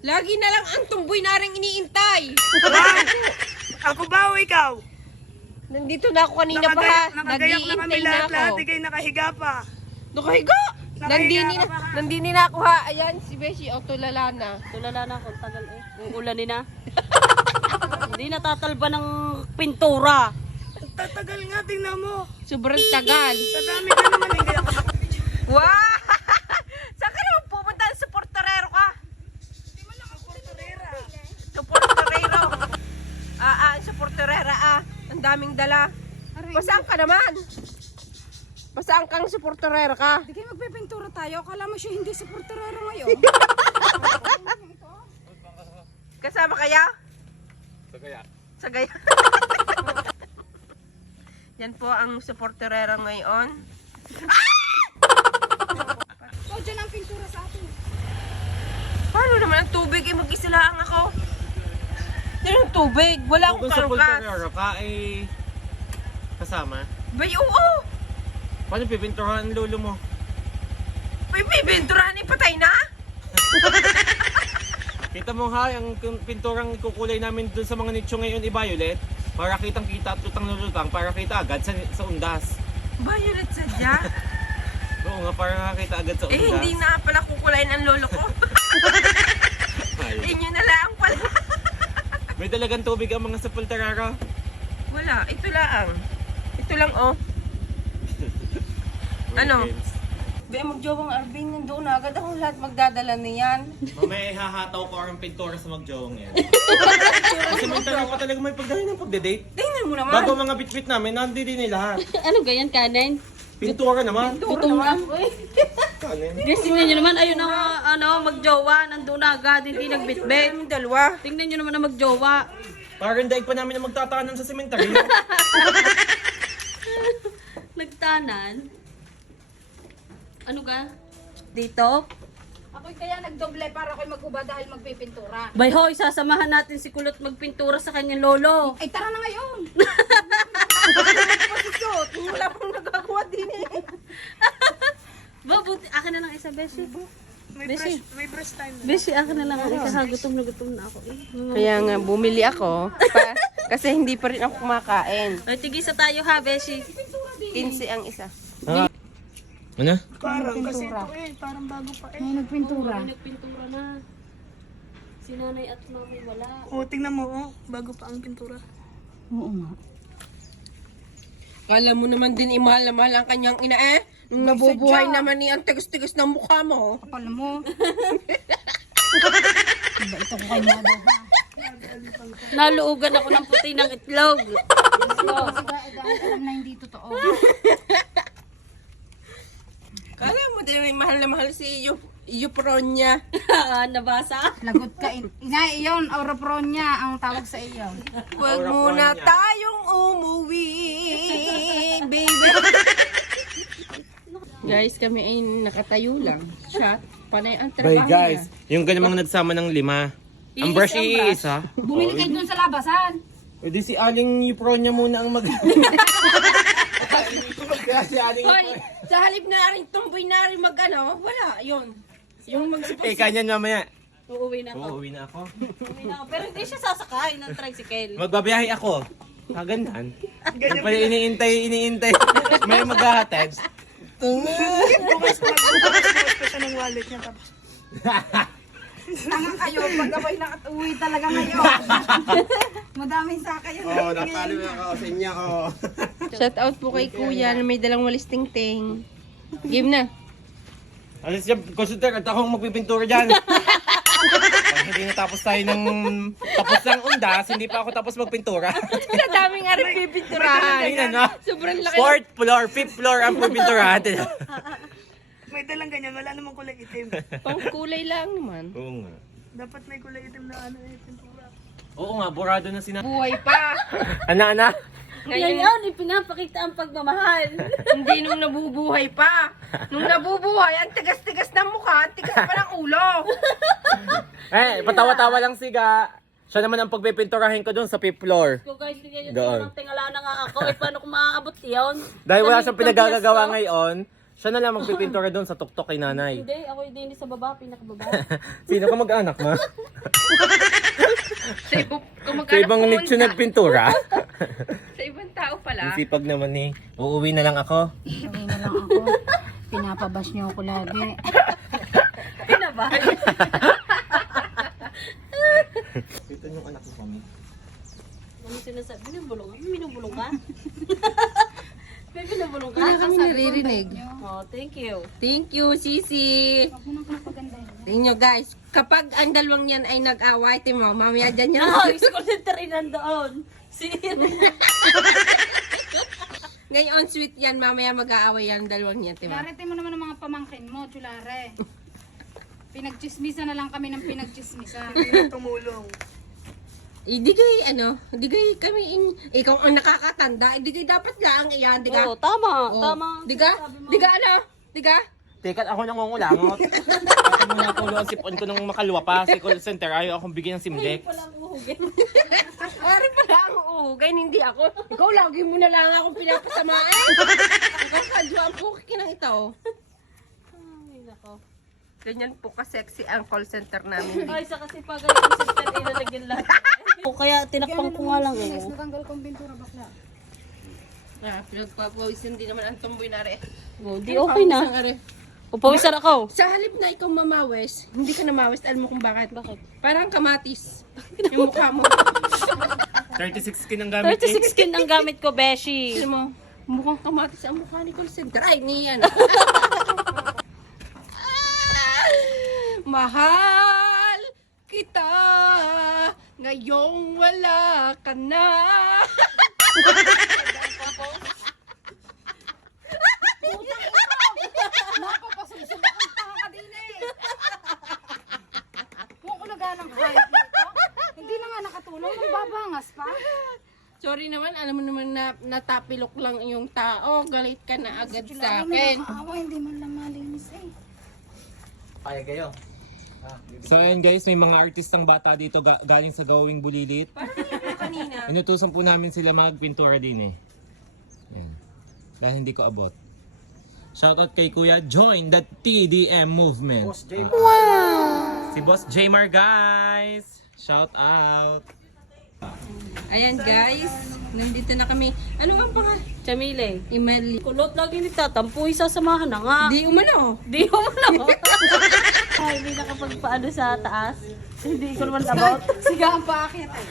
Lagi na lang ang tumboy na rin iniintay. Ako ba o ikaw? Nandito na ako kanina pa ha. Nakagayak na kami Nag-iintay na lahat. ako. Ikay nakahiga pa. Nakahiga. Nakahiga ka pa. Nandini na ako ha. Ayan, si Beshi. O, tulala na. Tulala na kung tagal eh. Kung ulanin na. Hindi natatalba ng pintura. Tatagal nga, tingnan mo. Sobrang tagal. Sa dami ka naman, hindi ako. Wow! Saan ka naman pupunta? Sa Portorero ka? Hindi mo lang ako portorera. Sa Portorero. Sa Portorera Ang daming dala. Basaan ka naman? Basaan kang sa Portorero ka? Hindi kayo magpipintura tayo. Kala mo siya hindi sa porterero ngayon. Kasama kaya? Sa gaya. Yan po ang sa Portorero ngayon. So, dyan ang pintura sa atin. Paano naman ang tubig? Mag-isa lang ako. Yan ang tubig. Wala akong Kung sa karukas. Pulterero ka ay kasama, Bay, oo. paano pipinturahan ang lolo mo? May bibinturahan ni patay na? Kita mo ha, ang pinturang kukulay namin dun sa mga nicho ngayon i-violet para kitang kita at lutang na lutang para kita agad sa undas. Violet sadya? Oo nga, para nakakita agad sa undas. Hindi na pala kukulayin ang lolo ko. Ay, Inyo na lang pala. may dalagang tubig ang mga sa Pulterero. Wala, ito lang. Ito lang oh. Ano? Be, magjawang Arvin, nandoon na agad ako lahat magdadala niyan. Mamaya ihahataw ko ang pintura sa magjawang yan. Kasi Pulterero pa talaga may pagdahin ng pagdedate. Tingnan mo naman. Bago mga bitbit namin, nandito din lahat. Ano ganyan, kanin? Pintura naman. Gutom na. Kanin. Guys, tingnan nyo naman, ayun ang magjowa, nandun na agad, hindi nagbitbit. Yung dalawa. Tingnan nyo naman ang magjowa. Parang daig pa namin na magtatanan sa sementeryo. Nagtanan. Ano ka? Dito? Ako'y kaya nagdoble para ako'y maghuba dahil magpipintura. Bay hoy, sasamahan natin si Kulot magpintura sa kanyang lolo. Ay, tara na ngayon. Pasisot, wala pang nagagawa din eh. Babuti, akin na lang isa, Beshi. May brush time. Beshi, akin na lang isa. Gutom na ako eh. Kaya nga, bumili ako. Kasi hindi pa rin ako kumakain. Ay, tigisa tayo ha, Beshi. 15 ang isa. Ano? Parang kasi ito parang bago pa Ay, nagpintura. May nagpintura na. Si nanay at mami wala. O, tingnan mo, bago pa ang pintura. Oo nga. Kala mo naman din imahal na mahal ang kanyang ina eh. Nung nabubuhay naman ni ang tigas-tigas ng mukha mo. Kapal mo. Diba ito ko kayo mabuha? Naluugan ako ng puti ng itlog. Dahil alam na hindi totoo. Kala mo din may mahal na mahal si Eupronia. Nabasa? Lagot ka. Ina, iyon. Auropronia ang tawag sa iyo. Huwag muna tayong umuwi, baby. Guys, kami ay nakatayo lang. Shot. Panay ang trabaho Bye guys, yung ganyan nagsama ng 5. Ang brush iisa. Bumili kayo dun sa labasan. O di si Aling Eupronia muna ang mag... Kaya si Aling Hoy, sa halip na rin tumboy na rin mag-ano, wala, yun. Yung Eh, kanya mamaya. Uuwi na ako. Uuwi na ako. Uuwi na ako. Pero hindi siya sasakay ng tricycle. Magbabiyahe ako. Kagandahan. Yung pala iniintay. May maghahatid. Bukas pa siya ng wallet niya tapos. Tangang kayo. Pag ako'y nakatuwi talaga ngayon. Madaming saka yun. Oo, napalo na ako sa inyo. Shout out po kay Kuya na may dalang walis ting-ting. Game na. Alis siya, consider at akong magpipintura dyan. Pag hindi natapos tayo ng tapos ng undas, hindi pa ako tapos magpintura. Sa daming nga rin pipinturahan. Tingnan no? Sobrang laki. 4th floor, 5th floor ang pipinturahan. May dalang ganyan, wala namang kulay itim. Pang kulay lang naman. Oo nga. Dapat may kulay itim na pintura. Oo nga, burado na sina... Buhay pa. Ana. Ngayon, ipinapakita ang pagmamahal. Hindi nung nabubuhay pa. Nung nabubuhay, ang tigas-tigas ng mukha, ang tigas pa ng ulo. Eh, patawa-tawa lang siga. Siya naman ang pagpipinturahin ko doon sa 5th floor. So guys, bigyan nyo Doon. ng tingala na nga ako. Eh, paano kung maaabot yun? Dahil wala siyang Sabi- pinagagagawa pampiyasto. ngayon, siya na lang magpipintura doon sa tuktok kay nanay. Hindi, ako hindi sa baba, pinakababa. Sino ka mag-anak ma? Sa ibang nicho ng pintura. Sa ibang tao pala. Ang sipag naman ni, uuwi na lang ako. Uwi na lang ako. Pinapabash niyo ako lagi. Ito yung anak ko kami. Ano sinasabi? Binubulong ka? Binubulong ka? May binubulong ka? Kaya kami naririnig. Oh, thank you. Thank you, Sisi. Huwag mo nang pinapaganda. Tingnan nyo guys, kapag ang dalawang yan ay nag-away, timo, mamaya dyan yan. Oh, school center rin nandoon. Ngayon, sweet yan, mamaya mag-aaway yan, dalawang yan, timo. Chulare, mo naman ang mga pamangkin mo, Chulare. Pinagchismisa na lang kami ng pinagchismisa. Tumulong. Di kay kami, ikaw ang nakakatanda, di kay dapat lang iyan, di ka? Oo, tama. Oh, Tama. Di ka? Di ka ano? Di ka? Teka, ako nangungulangot. Ako muna tulo ang sipon ko nang makalwa pa sa call center. Ayaw akong bigyan ng simdex. Ari pala ang uhugay, hindi ako. Ikaw lagi mo na lang akong pinapasamain. Ikaw kadyo ang pukin ng ito. Ay, nako. Ganyan po ka-sexy ang call center namin. Ay, sa kasi pag ang center ilalagyan lang. O kaya tinakpang ko nga lang eh. Natanggal kong bintura bakla. Pinagpapawisan din naman ang tumboy na rin. Oh, di okay na. Pupawisan ako. Sa halip na ikaw mamawis, hindi ka namawis. Alam mo kung bakit? Bakit? Parang kamatis. Yung mukha mo. 36 skin ang gamit 36 skin ang gamit ko, Beshi. Alam mo, mukhang kamatis ang mukha ni call center. Ay, niyan. Mahal kita ngayong wala ka na. Napapasusunod ang tanga ka din eh. Huwag ulaga ng hayop nito. Hindi na nga nakatulong, magbabangas pa. Sorry naman, alam mo naman na natapilok lang yung tao. Galit ka na agad sa akin. Awa, hindi man lang malinis eh. Kaya kayo. So ayun guys, may mga artistang bata dito galing sa Gawing Bulilit. Parang yung kanina. Inutusan po namin sila magpintura din eh. Yan. Dahil hindi ko abot. Shoutout kay Kuya, join the TDM movement. Boss Jay. Si Boss Jaymar guys. Shout out. Ayan guys, nandito na kami. Ano ang pangalan? Chamile. Email. Kulot lagi nagtatampo, isasamahan na nga. Di umano. Di mo na. Ay, hindi nakapagpaano sa taas. Hindi ko naman about. Siga ang paakit eh.